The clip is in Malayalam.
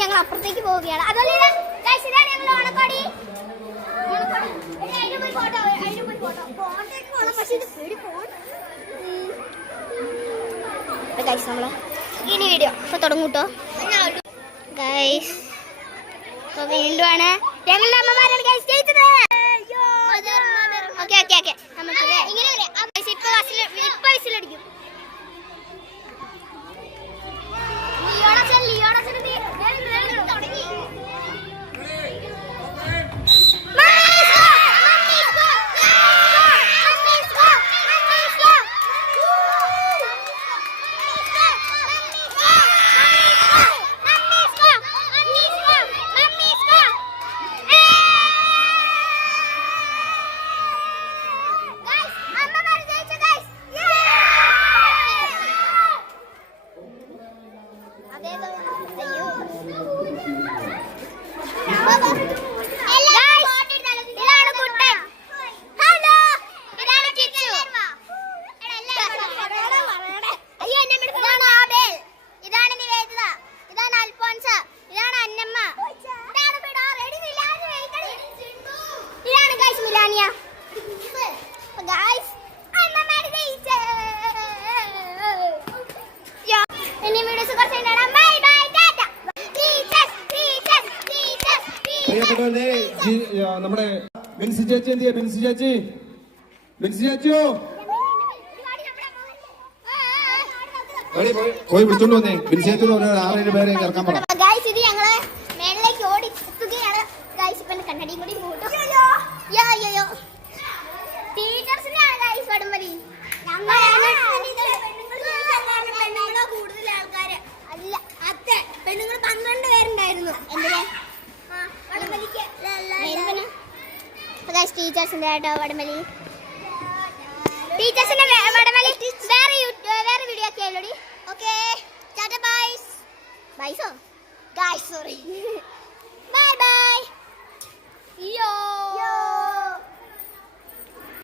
ഞങ്ങൾ അപ്പുറത്തേക്ക് പോവുകയാണ്. അതുപോലെ നമ്മള് ഇനി വീഡിയോ ഇപ്പൊ തുടങ്ങൂട്ടോ ഗൈസ്. അപ്പൊ വീണ്ടും ആണ് ഞങ്ങളുടെ അമ്മമാരാണ് ഗൈസ് ജയിച്ചത്. ഓക്കെ ഓക്കെ ഓക്കെ നമുക്ക് ഇപ്പൊ വയസ്സിലടിക്കും. നമ്മുടെ ബിൻസി ചേച്ചി എന്ത് ചെയ്യാ? ബിൻസി ചേച്ചിയോ പോയി വിളിച്ചോണ്ട് വന്നേ. ബിൻസി ചേച്ചി 6-7 പേരെ ഇറക്കാൻ പറ. ഇത് ഞങ്ങള് മേളിലേക്ക് ഓടി എത്തുകയാണ്. കണ്ണടിയും കൂടി ടീച്ചേഴ്സിനാണ് ഗൈസ് വടംവലി. കൂടുതൽ ആൾക്കാര് അല്ല അത്തെ പെണ്ണുങ്ങൾ 12 പേരുണ്ടായിരുന്നു. എന്തിനാ ടീച്ചേഴ്സിന്റെ വടംവലി. ടീച്ചേഴ്സിന്റെ വടംവലി വേറെ വീഡിയോ ഒക്കെ ആയാലോടി. ഓക്കെ ടാറ്റ ബൈസ് ബൈസോ ഗൈസ് സോറി ബൈ ബൈ.